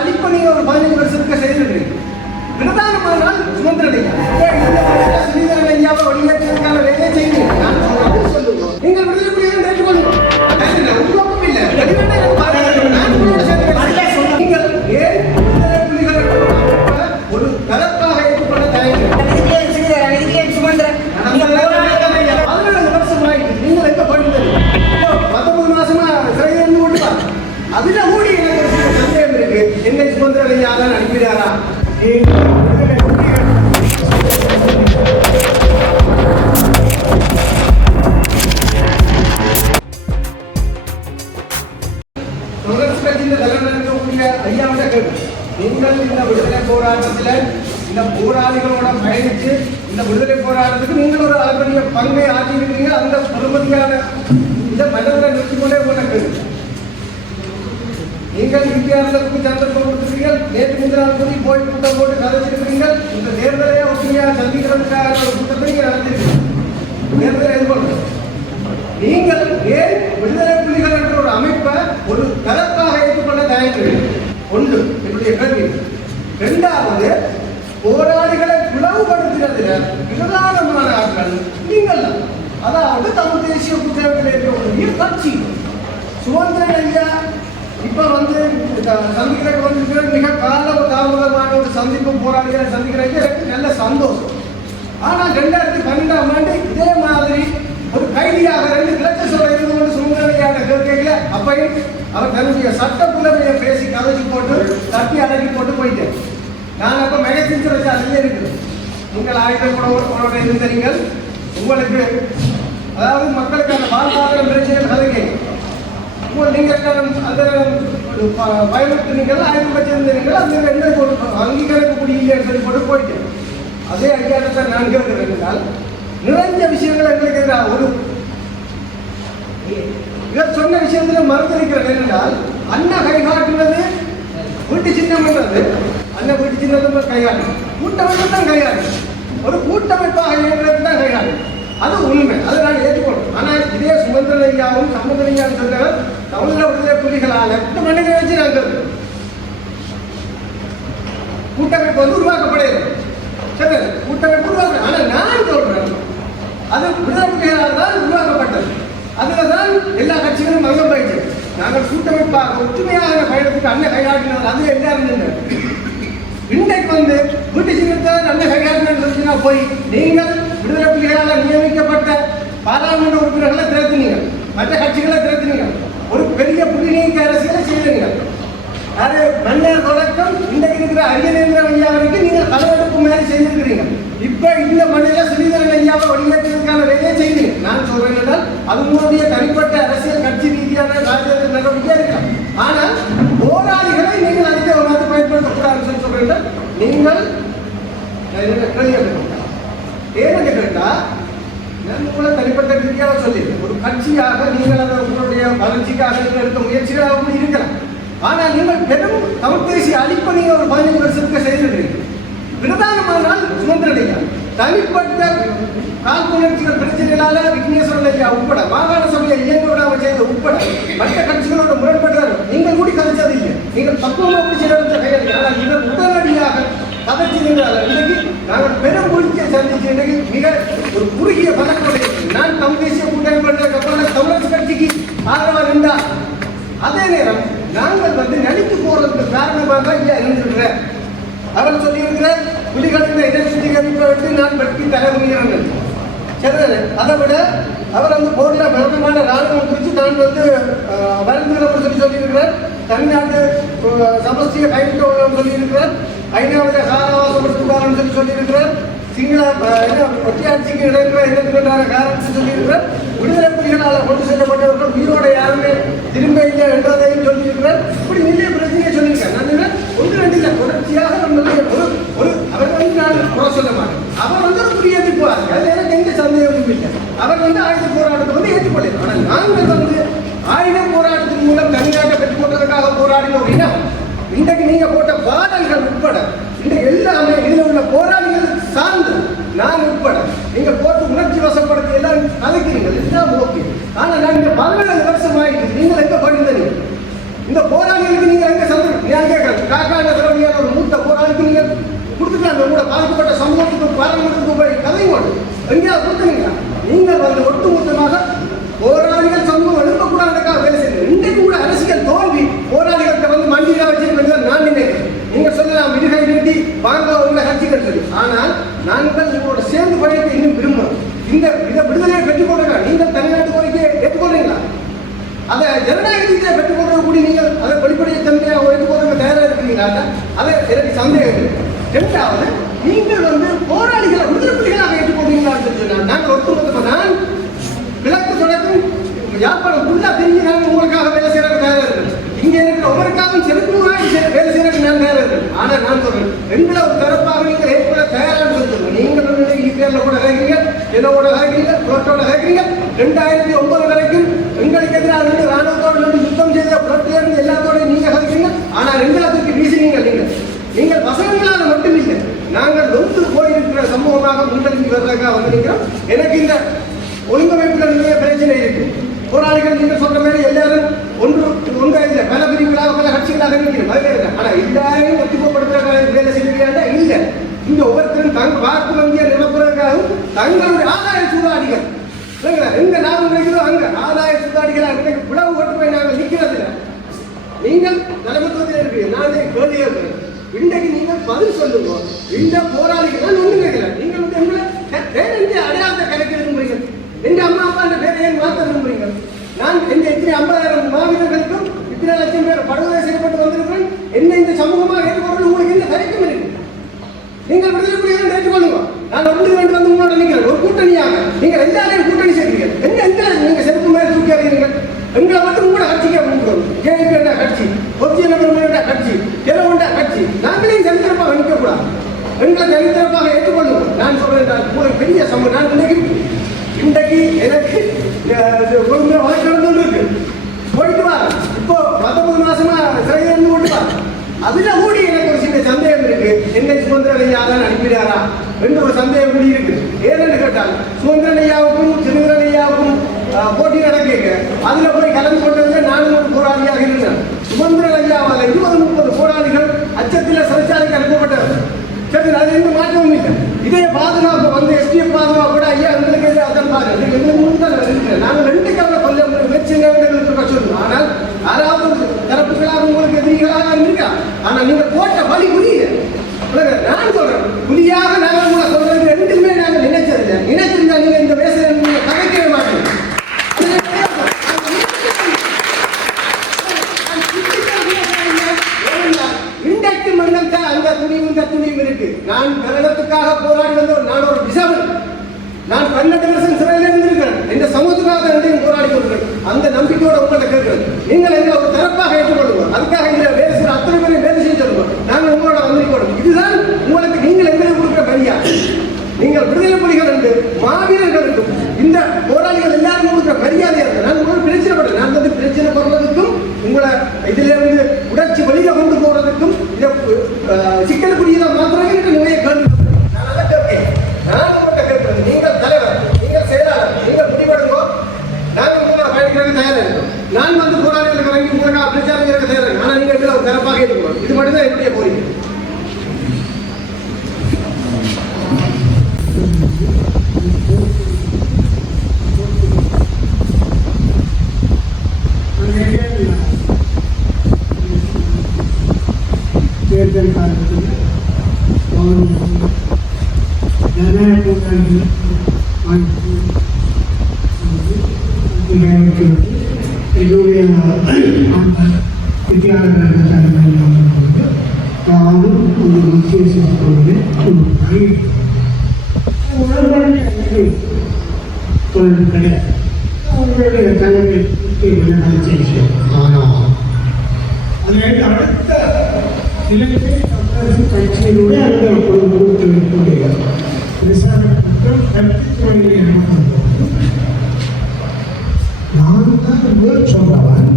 அழிப்ப நீங்க ஒரு 15 வருஷத்துக்கு செய்திருக்கிறீங்க. பிரதானமானால் சுமந்திரனையா ஸ்ரீதரன் ஐயாவை வெளியேற்றதுக்கான வேலையை செய்யுங்க. நான் சொல்லுவோம் நீங்கள் விடுதலை புலிகள் ஏற்றுக்கொள்ளுங்க. உருவாக்கம் இல்லை நீங்கள் ஏன் விடுதலை புலிகள் ஒரு தரப்பாக ஏற்றுக்கொள்ள தயங்குகிறீர்கள்? 17 வருஷம் ஆயிட்டு நீங்கள் எங்க படித்தது 19 மாசமா சிறையில் இருந்து கொண்டு அதுல கூடி எனக்கு ஒரு சந்தேகம் இருக்கு. என்னை சுமந்திரன் ஐயா தான் அனுப்பினாரா? நீங்கள் இந்த விடுதலை போராட்டத்தில் இந்த போராளிகளோட பயணித்து இந்த விடுதலை போராட்டத்துக்கு நீங்கள் ஒரு அளப்பரிய பங்கை ஆற்றியிருக்கிறீங்க. அந்த பொறுமதியான இந்த மனதில் நிறுத்திக்கொண்டே போனது. நீங்கள் இந்தியாவுக்கு சந்தர்ப்பம் கொடுத்துருக்கீர்கள். நேற்று முந்தினால் கூறி போய் கூட்டம் போட்டு கதைச்சிருக்கிறீர்கள். இந்த தேர்தலையே ஒற்றுமையாக சந்திக்கிறதுக்காக ஒரு கூட்டத்தை நீங்கள் நடத்திருக்கீங்க. தேர்தலை எதிர்கொள்ளுங்கள். நீங்கள் ஏன் விடுதலை புலிகள் என்ற ஒரு அமைப்பை ஒரு தரப்பாக ஏற்றுக்கொள்ள தயங்குகிறீர்கள்? ஒன்று என்னுடைய கேள்வி. இரண்டாவது, போராளிகளை பிளவுபடுத்தினதில் பிரதானமான ஆட்கள் நீங்கள். அதாவது தமிழ் தேசிய கூட்டமைப்பில் இருக்கக்கூடிய கட்சி. சுமந்திரன் ஐயா இப்ப சந்திக்கிறதுக்கு வந்து மிக தாமதமான ஒரு சந்திப்பு போராளிகளை சந்திக்கிறதுக்கு எனக்கு நல்ல சந்தோஷம். ஆனால் 2012ஆம் ஆண்டு இதே மாதிரி ஒரு கைதியாக 2 கிளச்சோட இருந்து கொண்டு சுமந்திரனையான கேட்கல. அப்பையும் அவர் தன்னுடைய சட்ட புலமையை பேசி கதைச்சு போட்டு தட்டி அடக்கி போட்டு போயிட்டேன். நான் அப்ப மெகசிச்சு வச்சு அதுலேயே இருக்குது. நீங்கள் ஆயுதம் கூட இருந்தீர்கள். உங்களுக்கு அதாவது மக்களுக்கான வாழ்வாதார பிரச்சனை கதைங்க நீங்கள் அந்த பயமுறுத்தினீர்கள், ஆயுதம் வச்சிருந்தீர்கள். அந்த என்ன அங்கீகரிக்கக்கூடிய சொல்லி போட்டு போயிட்டேன். அதே ஐயாவை நான் கேட்கிறேன். நிறைய விஷயங்கள் எங்களுக்கு எதிராக ஒரு இவர் சொன்ன விஷயத்துல மறுதளிக்கிறது என்றால் அண்ணா கைகாட்டுவது வீட்டு சின்னம் என்றது. அண்ணா வீட்டு சின்னத்தை கைகாட்டு கூட்டமைப்பு தான் கைகாட்டு. ஒரு கூட்டமைப்பாக இயங்குறது தான் கைகாட்டு. அது உண்மை. அதை நான் ஏற்றுக்கொள்றேன். ஆனால் இதே சுமந்திரன் ஐயாவும் சம்பந்தனையாவும் சொன்னவர் தமிழக விடுதலை புலிகளால் மனித வச்சு நாங்கள் கூட்டமைப்பு உருவாக்கப்படுகிறது. சரி, கூட்டமைப்பு உருவாக்க. ஆனால் நான் சொல்றேன் அது விடுதலை புலிகளால் தான் உருவாக்கப்பட்டது. அதில் தான் எல்லா கட்சிகளும் அங்கம் போயிட்டு நாங்கள் கூட்டமைப்பாக ஒற்றுமையாக பயணத்துக்கு அண்ணன் கையாட்டினது. அது எல்லாரும் இன்றைக்கு வீட்டு சின்னத்தை அண்ணன் கையாட்டினு சொல்லினா போய் நீங்கள் விடுதலை புலிகளால் நியமிக்கப்பட்ட பாராளுமன்ற உறுப்பினர்களை திரட்டினீங்க, மற்ற கட்சிகளை திரட்டினீங்க, ஒரு பெரிய புலிநீக்க அரசியலை செய்தீங்க. அது மன்னர் தொடக்கம் இன்றைக்கு இருக்கிற அரியநேந்திர ஐயா வரைக்கும் நீங்கள் தலைவெடுப்பு மேலே செய்திருக்கிறீங்க. இப்ப இந்த மண்ணில ஸ்ரீதரன் ஐயாவை வெளியேற்றதுக்கான வேலையை செய்தீங்க. நான் சொல்றேன் என்றால் அது உங்களுடைய தனிப்பட்ட அரசியல் கட்சி ரீதியான ராஜ்யத்தை நடவடிக்கை இருக்கலாம். ஆனால் போராளிகளை நீங்கள் அதிக பயன்படுத்தக்கூடாதுன்னு சொல்றேன். நீங்கள் ஏன்னு கேட்டா நான் உங்களை தனிப்பட்ட ரீதியாக சொல்லி ஒரு கட்சியாக நீங்கள் அதை உங்களுடைய வளர்ச்சிக்காக எடுத்த முயற்சிகளாகவும் இருக்கலாம். ஆனால் நீங்கள் பெரும் தமிழ் தேசிய அழிப்ப நீங்க ஒரு 15 வருஷத்துக்கு செய்திருக்கிறீங்க. பிரதானமானால் சுமந்திரனையா தனிப்பட்ட காழ்ப்புணர்ச்சிகள் பிரச்சனைகளால விக்னேஸ்வரன் ஐயா உட்பட மாகாண சபையை இயங்க விடாமல் செய்த உட்பட மற்ற கட்சிகளோட முரண்பட்டார். நீங்கள் கூடி கதைச்சது இல்லை. நீங்கள் பக்குவமாக பிடிச்ச கையெழுத்து. ஆனால் இவர் உடனடியாக கதைச்சு நின்றால் இன்றைக்கு நாங்கள் பெரும் வீழ்ச்சியை சந்திச்சு இன்றைக்கு மிக ஒரு குறுகிய பதக்கோடு நான் தமிழ் தேசிய கூட்டமைப்பு கப்பல் தமிழரசு கட்சிக்கு ஆதரவாக இருந்தால் அதே நேரம் நாங்கள் நடித்து போறதுக்கு காரணமாக ஐயா இருந்திருக்கிறேன். அவர் சொல்லியிருக்கிறார் புலிகளின் இதை சுத்திகரிப்பதற்கு நான் வெற்றி தர முடிகிறேன். சரி, அதை விட அவர் போரில் பிரதமான ராணுவம் குறித்து நான் வருந்துகிறோம் சொல்லியிருக்கிறார். தமிழ்நாட்டு சமஸ்திய கைவிட்டோம் சொல்லியிருக்கிறார். 5வது காலவாசம் சொல்லியிருக்கிறார். சிங்கள ஒட்டியாட்சிக்கு இடையில எதிர்க்கின்றான காரணத்தை சொல்லியிருக்கிறார். விடுதலை புலிகளால் கொண்டு செல்லப்பட்டவர்கள் உயிரோட யாருமே திரும்ப இல்லை என்றதையும் சொல்லியிருக்கிறார். இப்படி நிறைய பிரச்சனையை சொல்லியிருக்கார். நான் ஒன்று ரெண்டு இல்லை தொடர்ச்சியாக ஒரு அவர் நான் குறை சொல்ல மாட்டேன். அவர் ஒரு புரிய எதிர்ப்பார். அதில் எனக்கு எந்த சந்தேகமும் இல்லை. அவர் ஆயுத போராட்டத்தை ஏற்றுக்கொள்ளும். ஆனால் நாங்கள் ஆயுத போராட்டத்தின் மூலம் தனிநாட்டை பெற்றுக் கொண்டதற்காக போராடின ஒரு இனம் இன்றைக்கு நீங்க போட்ட பாடல்கள் உட்பட இந்த எல்லாமே இதில் உள்ள போராளிகள் சார்ந்து நான் உட்பட நீங்க போட்டு உணர்ச்சி வசப்படுத்தி எல்லாம் கலைக்கிறீங்க. இதுதான் ஓகே. ஆனால் நான் இந்த 17 வருஷம் ஆயிட்டு நீங்கள் எங்க படிந்தீங்க? இந்த போராளிகளுக்கு நீங்க எங்க சந்தர்ப்பம் நான் கேட்கறேன். காக்கான திறமையான ஒரு மூத்த போராளிக்கு நீங்க கொடுத்துட்டாங்க. உங்களோட பாதிக்கப்பட்ட சமூகத்துக்கு பாராளுமன்றத்துக்கு போய் கதையும் போட்டு எங்கேயாவது கொடுத்துருங்க. நீங்கள் வந்து ஒட்டுமொத்தமாக போராளிகள் சமூகம் எழுப்பக்கூடாதுக்காக வேலை செய்யுங்க. இன்றைக்கு கூட அரசியல் தோல்வி போராளிகள்கிட்ட வந்து மண்டியில வச்சிருக்கீங்க. நான் நினைக்கிறேன் நீங்க சொல்லலாம் விடுகை நீட்டி வாங்க உங்களை கட்சிகள் சொல்லி. ஆனால் நாங்கள் உங்களோட சேர்ந்து பணியை இன்னும் விரும்புகிறோம். இந்த இதை விடுதலையை பெற்றுக் கொள்ளுங்க. நீங்கள் தமிழ்நாட்டு கோரிக்கையை ஏற்றுக்கொள்றீங்களா? அதை ஜனநாயகத்தை பெற்றுக் கொள்ளக்கூடிய நீங்கள் அதை வெளிப்படைய தன்மையாக ஏற்றுக்கொள்ள தயாராக இருக்கிறீங்களா? அதை எனக்கு சந்தேகம். இரண்டாவது, நீங்கள் வந்து போராளிகளை விடுதலை புலிகளாக ஏற்றுக்கொள்றீங்களான்னு சொல்லி நாங்கள் ஒட்டுமொத்தமாக நான் கிழக்கு தொடக்கம் யாழ்ப்பாணம் ஃபுல்லாக தெரிஞ்சு நாங்கள் உங்களுக்காக வேலை செய்யறதுக்கு தயாராக இருக்கிறேன். இங்கே இருக்கிற ஒவ்வொருக்காகவும் செலுத்துவாங்க வேலை செய்யறதுக்கு நான் தயாராக இருக்கிறேன். ஆனால் நான் சொல்றேன், எங்களை ஒரு தரப்பாக நீங்கள் ஏற்பட தயாராக சொல்லுங்க. நீங்கள் இபிஆர்ல கூட கேட்குறீங்க, என்னோட கேட்குறீங்க, புரோட்டோட கேட்குறீங்க. 2009 வரைக்கும் எங்களுக்கு எதிராக இருந்து ராணுவத்தோடு யுத்தம் செய்த புரட்டிலிருந்து எல்லாத்தோட நீங்க கேட்குறீங்க. ஆனால் எங்களுக்கு வீசினீங்க. நீங்கள் வசனங்களால் மட்டும் இல்லை, நாங்கள் நொந்து போயிருக்கிற சமூகமாக முன்னெடுத்து வர்றதுக்காக வந்திருக்கிறோம். எனக்கு இந்த ஒழுங்கமைப்புகள் நிறைய பிரச்சனை இருக்கு. போராளிகள் நீங்கள் சொல்ற மாதிரி எல்லாரும் ஒன்றா இல்லை, பல பிரிவுகளாக பல கட்சிகளாக இருக்கிறோம். ஆனால் எல்லாரையும் ஒத்துமைப்படுத்துறதுக்காக வேலை செய்யறதா இல்லை. இந்த ஒவ்வொருத்தரும் வாக்கு வங்கியை நிரப்புறதுக்காகவும் தங்களுடைய ஆதாய சூதாடிகள் எங்க லாபம் கிடைக்கிறோம் அங்க ஆதாய சூதாடிகளாக பிளவு ஓட்டு போய் நாங்கள் நிற்கிறது இல்லை. நீங்கள் தலைமத்துவத்தில் இருக்கிறீங்க. நான் கேள்வி கேட்கிறேன், இன்றைக்கு நீங்கள் பதில் சொல்லுங்க. இந்த போராளிகள் நான் ஒன்றும் கேட்கல. நீங்கள் வந்து எங்களை அடையாளத்தை கலைக்க விரும்புறீங்க. எங்க அம்மா அப்பா அந்த பேரை ஏன் மாற்ற விரும்புறீங்க? நான் எந்த இத்தனை 50,000 மாவீரர்களுக்கும் இத்தனை லட்சம் பேர் படுகொலை செய்யப்பட்டு வந்திருக்கிறேன். என்ன இந்த சமூகமாக ஏற்றுக்கொள்ள உங்களுக்கு என்ன தயக்கம் இருக்கு? நீங்கள் விடுதலை புலிகள் ஏற்றுக்கொள்ளுங்க. நான் ஒன்று ரெண்டு வந்து உங்களோட நிற்கிறேன். ஒரு கூட்டணியாக நீங்கள் எல்லாரையும் கூட்டணி செய்வீங்க. எங்க நீங்க செருப்பு மேலே தூக்கி அறிவீர்கள். எங்களை மட்டும் உங்களோட கட்சிக்கு கூப்பிடுவோம். கேள்வி கட்சி, பொதுஜன பெருமையோட கட்சி, எலவண்டா கட்சி, நாங்களையும் சரித்திரப்பாக நிற்கக்கூடாது. எங்களை சரித்திரப்பாக ஏற்றுக்கொள்ளுவோம். நான் சொல்றேன், உங்களுக்கு பெரிய சமூகம். நான் இன்றைக்கு எனக்கு வழக்கு இருக்கு, போயிட்டு வா. இப்போ 19 மாசமா சிறையில் இருந்து போட்டு வா. அதுல கூடி எனக்கு ஒரு சின்ன சந்தேகம் இருக்கு. என்ன சுதந்திரன் ஐயா தான் அனுப்பிடாரா என்று ஒரு சந்தேகம் கூடி இருக்கு. ஏன்னு கேட்டால் சுதந்திரன் ஐயாவுக்கும் சிறுவரன் ஐயாவுக்கும் போட்டி நடக்க அதுல போய் கலந்து கொண்டதுல நானும் ஒரு போராளியாக இருந்தேன். சுதந்திரன் ஐயாவால் 20-30 போராளிகள் அச்சத்தில் சிறைச்சாலைக்கு அனுப்பப்பட்டவர். சரி, அது எந்த மாற்றமும் இல்லை. இதே பாதுகாப்பு வந்து எஸ்டிஎஃப் பாதுகாப்பு கூட ஐயா எங்களுக்கு அதன் பாருங்க எங்களுக்கு முன்தான் இருக்கிறேன். நாங்கள் 2 கவலை கொஞ்சம் வெற்றிங்களுக்கு சொல்லுவோம். ஆனால் யாராவது தரப்புகளாக உங்களுக்கு எதிரிகளாக இருக்கா? ஆனால் நீங்க போட்ட வழி புரிய நான் சொல்றேன், புதியாக நாங்கள் உங்களை சொல்றது ரெண்டுமே நாங்கள் நினைச்சிருந்தா நீங்க இந்த வயசுல நீங்க கதைக்கவே மாட்டீங்க. இன்றைக்கு மன்னன் தான் அந்த துணிவும் இருக்கு. நான் கரணத்துக்காக போராடி வந்தவர். நான் ஒரு டிசபிள். நான் 12 வருஷம் சிறையில் இருந்திருக்கிறேன். இந்த சமூகத்துக்காக ரெண்டையும் போராடி கொண்டிருக்கிறேன். அந்த நம்பிக்கையோட உங்களை கேட்கிறேன், நீங்கள் எங்களை ஒரு தரப்பாக ஏற்றுக்கொள்ளுவோம். அதுக்காக இந்த வேலை செய்ய அத்தனை பேரையும் வேலை செய்ய சொல்லுவோம். நாங்கள் உங்களோட வந்திருக்கோம். இதுதான் உங்களுக்கு நீங்கள் எங்களை கொடுக்குற மரியாதை. நீங்கள் விடுதலை புலிகள் என்று மாவீரர்களுக்கும் இந்த போராளிகள் எல்லாரும் கொடுக்குற மரியாதையாக இருக்கு. நான் உங்களுக்கு பிரச்சனைப்படுறேன். நான் வந்து பிரச்சனை படுறதுக்கும் உங்களை இதுல இருந்து உடச்சி வெளியில கொண்டு போறதுக்கும் சிக்கலுக்குரியதான் மாத்திரம் எனக்கு நிறைய கேள்வி. நான் உங்கள்கிட்ட கேட்கிறேன், நீங்கள் தலைவர், நீங்கள் செயலாளர், நீங்கள் முடிவெடுங்கோ. நாங்கள் உங்களோட பயணிக்கிறது தயாராக இருக்கோம். நான் வந்து போராளிகளுக்கு இறங்கி உங்களுக்கு பிரச்சாரம் இருக்க தயாராக இருக்கேன். ஆனால் நீங்கள் எங்களை ஒரு தரப்பாக இருக்கணும். இது மட்டும்தான் என்னுடைய கோரிக்கை. தேர்தல் காலத்தில் ஜனநாயக கூட்டணி என்னுடைய வித்தியாளர்கள் தலைமையில் நானும் ஒரு முக்கிய சிறப்போடு கிடையாது. அவங்களுடைய தலைமை ஆனால் அதற்கு அடுத்த இலங்கை தமிழரசு கட்சியினுடைய அந்த குழுக்களுடைய விசாரணை மற்றும் கல்வித்துறையில் நடக்கும்போது நான் தான் முதல் சொல்றவன்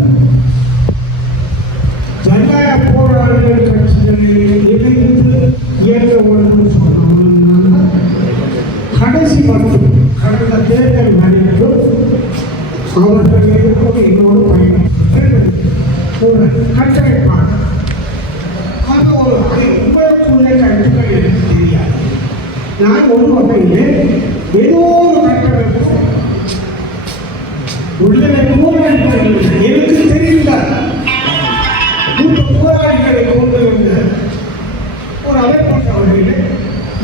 ஜனநாயக போராளிகள் கட்சிகளில் இணைந்து இயக்க வேண்டும் சொன்னவன். கடைசி மட்டும் கடந்த தேர்தல் நடைபெற்று அவர்கள் எதிர்ப்பு இன்னொரு பயணம் கட்டளைப்பாங்க. நான் ஒரு வகையில் ஏதோ ஒரு கட்டமைப்பு விடுதலை போராளிகள் எனக்கு தெரிந்தால் போராளிகளை கொண்டு வந்த ஒரு அமைப்பட்டவர்களை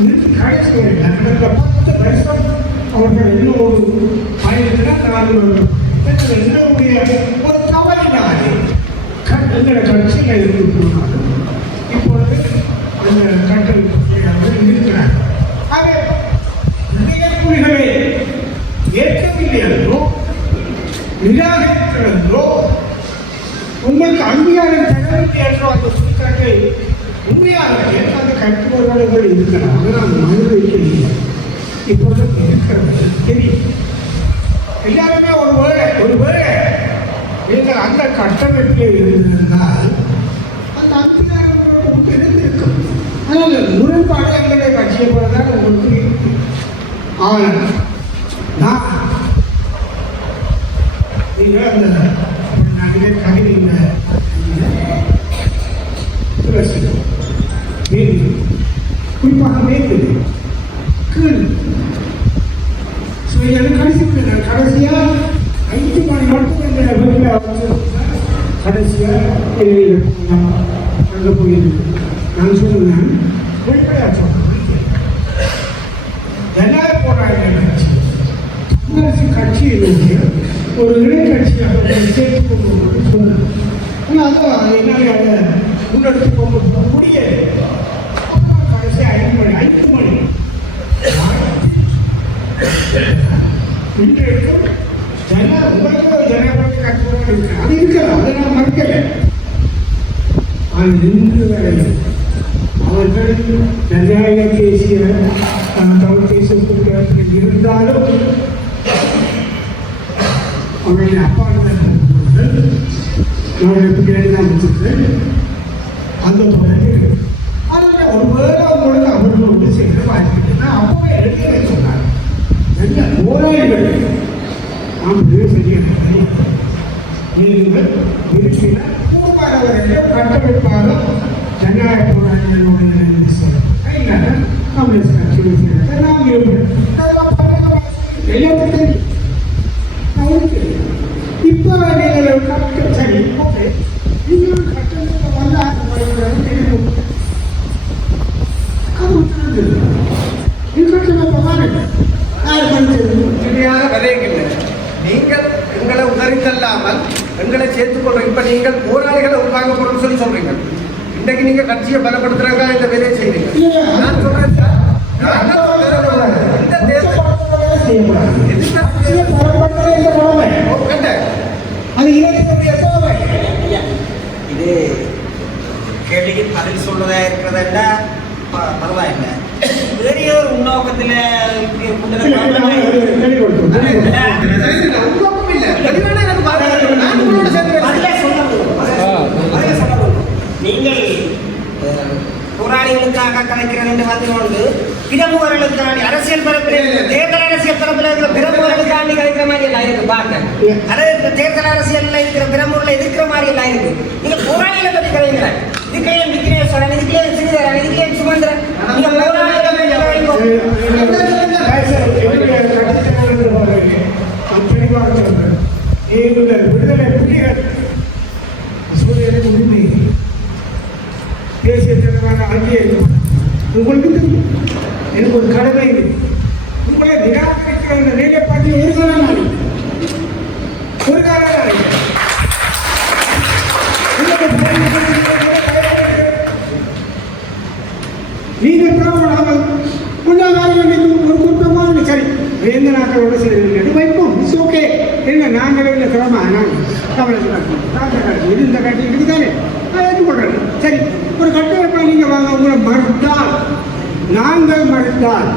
நிறுத்தி கடைசி கடந்த 10 வருஷம் அவர்கள் இன்னும் ஒரு பயணத்தில் நான் என்னுடைய ஒரு தவறினாலே எங்களை கட்சியில் இருந்துள்ளார்கள். இப்பொழுது அந்த கட்டமைப்பு இருக்கிறார். ஆக புலிகளை ஏற்கவில்லை என்றோ நிராகரிக்கிறதோ உங்களுக்கு அங்கீகாரம் தரவில்லை என்றோ அந்த புலிக்காட்டை உண்மையாக அந்த கட்டுப்பாடுகள் இருக்கிறார். அதனால் மனிதர்கள் இப்பொழுது இருக்கிறது தெரியும். எல்லாருமே ஒருவேளை நீங்கள் அந்த கட்டமைப்பில் இருந்திருந்தால் அந்த அங்கீகாரம் இருந்திருக்கும். ஆனால் முரண்பாடு எங்களுடைய கட்சியை போலதான் உங்களுக்கு இருக்கு. ஆனால் நான் நீங்கள் அந்த நாட்டிலே கவிதையில் துளசி மேற்கு குறிப்பாக மேற்கு கீழ் கடைசியாக 5 மணி மட்டும் எங்களை வீட்டில் கடைசியாக அங்கே போயிருக்கு. நான் சொன்னேன் வெளிப்படையாக சொன்னேன் ஜனநாயக போராளிகள் கட்சி கட்சியினுடைய ஒரு இடைக்கட்சியாக சேர்த்து கொண்டு சொன்னேன். ஆனால் அதான் என்னால் அதை முன்னெடுத்து கொண்டு முடியல. கடைசி 5 மணி இன்றைக்கும் ஜனநாயக கட்சி அது இருக்கலாம். அதை நான் மறுக்கலை. ஆனால் இன்று வரை அவர்கள் ஜனநாயக தேசிய தமிழ் தேசிய கூட்டத்தில் இருந்தாலும் அவர்களை அப்பாற்பட்ட நான் அமைச்சிருக்கேன். அந்த தொடர்பு அதில் ஒருவேளை அவங்களுக்கு அவர்களோடு சேர்ந்து பார்த்துக்கிட்டேன்னா அவங்க எழுதி சொன்னாங்க என்ன போராளிகள் நாம் சரியாக நீங்கள் இருக்கையில் பூர்வானவர்கள் கட்டமைப்பாக ஜனநாயக போராளிகளோடு காங்கிரஸ் கட்சி நாம் எல்லாத்துக்கும் அவருக்கு இப்போ நீங்கள் கட்ட சரி ஓகே நீங்கள் கட்டமைப்பு வந்தால் தெரியும் நீங்கள் எங்களை உதறித்தல்லாமல் எங்களை சேர்த்துக்கொள்றோம். இப்ப நீங்கள் போராளிகளை உருவாங்க போறோம்னு சொல்றீங்க. இன்றைக்கு நீங்க கட்சியை பலப்படுத்துறதுக்காக இந்த வேலையை செய்றீங்க. நான் சொல்றேன் இது கேள்விக்கு பதில் சொல்றதா இருக்கிறதா பரவாயில்ல. வேற ஒரு உண்ணோக்கத்தில் நீங்கள் போராளிகளுக்காக கலைக்கிறது என்று வந்து கொண்டு பிரமுகர்களுக்காண்டி அரசியல் பரப்பில் தேர்தல் அரசியல் பரப்பில் இருக்கிற பிரமுகர்களுக்காண்டி கலைக்கிற மாதிரி எல்லாம் இருக்கு. பாருங்க, அதாவது தேர்தல் அரசியல் இருக்கிற பிரமுகர்களை எதிர்க்கிற மாதிரி எல்லாம் இருக்கு. நீங்க போராளிகளை பற்றி கலைக்கிறேன். இதுக்கே விக்னேஸ்வரன், இதுக்கே ஸ்ரீதரன், இதுக்கே சுமந்திரன், நீங்க போராளிகளை விடுதலை புலிகள் சூரியன் உரிமை தேசிய தலைவரான அங்கீகரிக்கும். உங்களுக்கு தெரியும், எனக்கு ஒரு கடமை உங்களை நிராகரிக்கிற அந்த நிலைப்பாட்டில் ஒரு காலம் நீங்கள் பிராமணாமல் உண்டாகாரிகள் ஒரு கூட்டமாக சரி வேந்த நாட்களோடு சேர்ந்து வைப்போம். It's okay. என்ன நாங்களே இல்லை கிரமா நான் தமிழக இது இந்த கட்சி இருக்குதானே நான் ஏற்றுக்கொள்றேன். சரி, ஒரு கட்டமைப்பை நீங்கள் வாங்க உங்களை மறுத்தால் நாங்கள் மறுத்தால்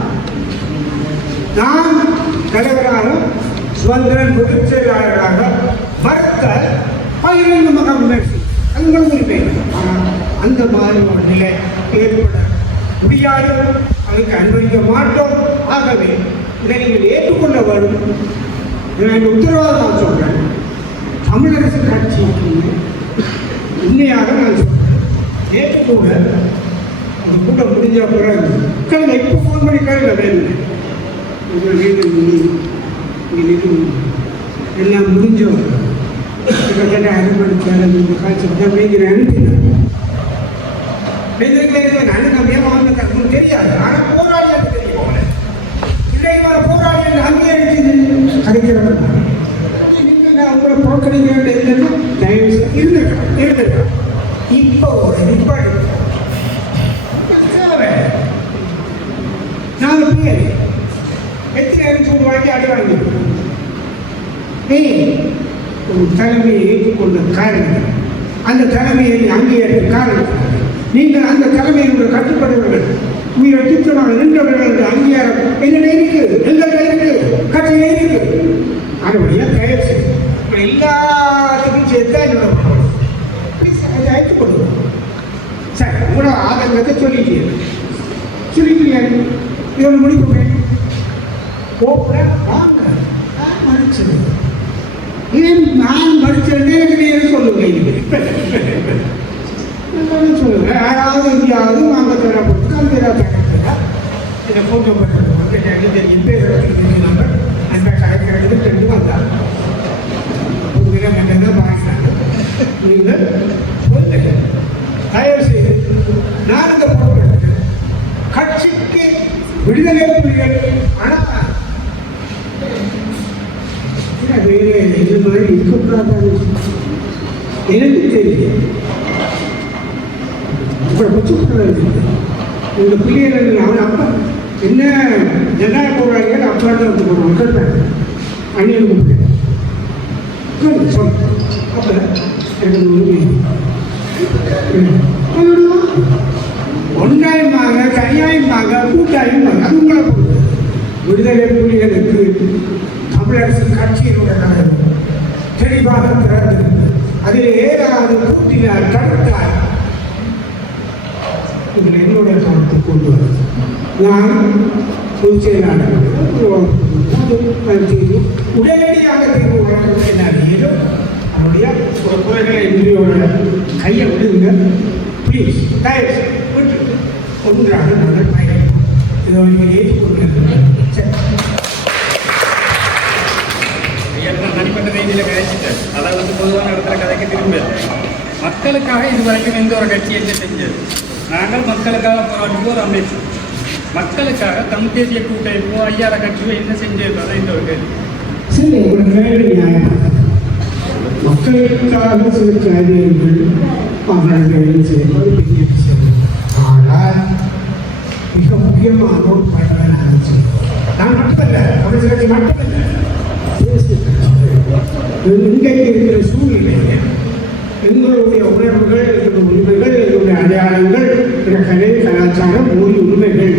நான் தலைவராக சுதந்திரன் பொதுச் செயலாளராக மறுத்த 15 மகன் முயற்சி அது உங்களுக்கு இருப்பேன். ஆனால் அந்த மாதிரி ஒரு நிலை ஏற்பட முடியாது, அதுக்கு அனுமதிக்க மாட்டோம். ஆகவே இதை நீங்கள் ஏற்றுக்கொள்ள வேண்டும். நான் உத்தரவாதம் சொல்கிறேன். தமிழரசு கட்சிக்கு உண்மையாக நான் சொல்கிறேன். நேற்று கூட அந்த கூட்டம் முடிஞ்ச பிறகு கேளுங்க, இப்போ ஃபோன் பண்ணி கேளுங்க வேணும் எல்லாம் முடிஞ்சோம். கிட்டத்தட்ட 1/2 மணி நேரம் இந்த காய்ச்சல் தான் வைக்கிறேன் அனுப்பினேன். நம்பியமாக வந்து கற்றுன்னு தெரியாது. ஆனால் போராளியாக தெரியும். இடைக்கால போராளிகள் அங்கேயே கதைக்கிறவங்க நீங்கள் அவங்கள புறக்கணிக்க வேண்டிய தயவு இருந்திருக்கலாம். இப்போ நிப்பாடு நாங்கள் பிள்ளை எத்தனை அறிவிப்பு வாங்கி அடி வாங்கிடுவோம். ஒரு தலைமையை ஏற்றுக்கொண்ட காரணம், அந்த தலைமையை அங்கீகரித்த காரணம், நீங்கள் அந்த தலைமையினுடைய கட்டுப்படுவர்கள் உயிரை சுத்தமாக நின்றவர்கள் அங்கீகாரம் என்னிடம் இருக்கு, எங்களிடம் இருக்கு, கட்சியில இருக்கு. அதனுடைய தயவு செய்யும் எல்லாத்துக்கும் சேர்த்தா என்னோட ஏற்றுக்கொள்ளுவோம். சரி, உங்களோட ஆதங்கத்தை சொல்லிட்டீங்க. இதோட முடிப்பு போக்குற வாங்க மறுச்சது. ஏன் நான் மறுச்சதே சொல்லுங்க. சொல்லுங்க, யாராவது எங்கேயாவது வாங்க தரப்பட்டு கல்விரா தரப்பா இதை போட்டோ தெரியும் பேர் நம்பர் அந்த கடைக்கிறது 2 வந்தாங்க. ஒரு விதம் என்னதான் வாங்கினாங்க. நீங்கள் தயவு செய்து நான் இந்த போட்டோ கட்சிக்கு விடுதலை புலிகள் ஆனால் இது மாதிரி இருக்கக்கூடாது. எனக்கு தெரியும் உங்களை பற்றி இந்த பிள்ளைகள் அவன் அப்பா என்ன ஜனநாயக போராளிகள் அப்பா தான் வந்து போடுவாங்க கேட்பாங்க. அணியன் சொல் அப்போ எனக்கு ஒன்றாயமாக தனியாயமாக கூட்டாயமாக அது உங்களை பொறுத்து. விடுதலை புலிகளுக்கு தமிழரசு கட்சியினுடைய தெளிவாக திறந்திருந்தது. அதில் ஏதாவது கூட்டினார் தடுத்தார். இதில் என்னுடைய கருத்தை கொண்டு வர நான் பொதுச் செயலாளர் உடனடியாக தீர்வு வழங்கும். அவருடைய ஒரு குறைகளை இந்தியோட கையை விடுங்க ப்ளீஸ். தயவு விட்டு ஒன்றாக நாங்கள் பயணிப்போம். இதை நீங்கள் ஏற்றுக்கொள்கிறேன். தனிப்பட்ட ரீதியில் கதைச்சிட்டேன். அதாவது பொதுவான இடத்துல கதைக்கு திரும்ப மக்களுக்காக இதுவரைக்கும் எந்த ஒரு கட்சி என்ன செஞ்சது? நாங்கள் மக்களுக்காக போராடுவோம் ஒரு அமைப்பு. மக்களுக்காக தமிழ் தேசிய கூட்டமைப்போ ஐயார கட்சியோ என்ன செஞ்சிருக்கிறதா இந்த ஒரு கேள்வி. சரி, ஒரு கேள்வி நியாயம். மக்களுக்காக சில காரியங்கள் அவர்கள் செய்வது பெரிய விஷயம். ஆனால் மிக முக்கியமான ஒரு பணியை நாங்கள் செய்வோம். நான் மட்டுமல்ல, தமிழ் கட்சி மட்டுமல்ல, இன்றைக்கு இருக்கிற சூழ்நிலை எங்களுடைய உணர்வுகள், எங்களுடைய உரிமைகள், எங்களுடைய அடையாளங்கள், கலை கலாச்சாரம், மொழி உரிமைகள்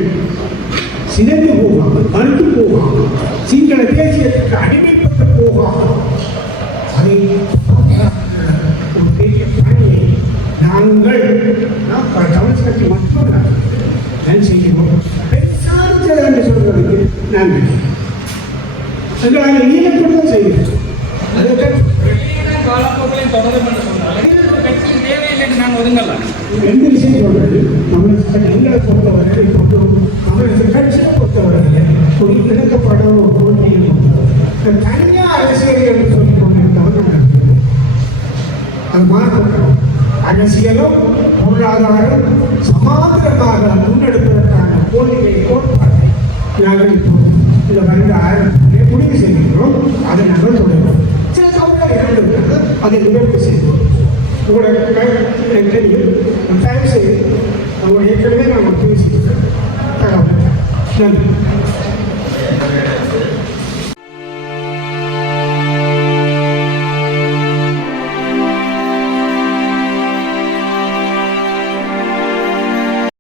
சிதைந்து போகாமல், மறுத்து போகாமல், சிங்கள தேசியத்துக்கு அடிமைப்பட்டு போகாமல் அதை ஒரு பெரிய பணியை நாங்கள் தமிழ் கட்சி மட்டுமல்ல செய்கிறோம். பெருசாக என்று சொல்வதற்கு நாங்கள் எங்களால் ஈழப்பட்டு செய்கிறோம். காலப்போக்கிலையும் தொடரும் என்று சொன்னாலும் கட்சியின் தேவையில்லைன்னு நாங்கள் ஒதுங்கலாம். 2 விஷயம் சொல்றது. தமிழ் எங்களை பொறுத்தவரை தமிழக கட்சியை பொறுத்தவரை ஒரு இணக்கப்பட ஒரு போட்டியை தனியாக அரசியல் என்று சொல்லிக் கொண்டிருந்தவர்கள் அது மாற்றப்படும். அரசியலும் பொருளாதாரம் சமாதானமாக முன்னெடுப்பதற்கான போட்டியை கோட்பாட்டை நாங்கள் இப்போ இந்த வருட ஆரம்பத்திலே முடிவு செய்கின்றோம். அதை நாங்கள் தொடர்வோம். சில சமுதாயம் இருக்கிறது, அதை நிகழ்வு செய்வோம். உங்களுக்கு தெரியும், தயவு செய்து அவங்க ஏற்கனவே நாங்கள் பேசிக்கிறோம். நன்றி.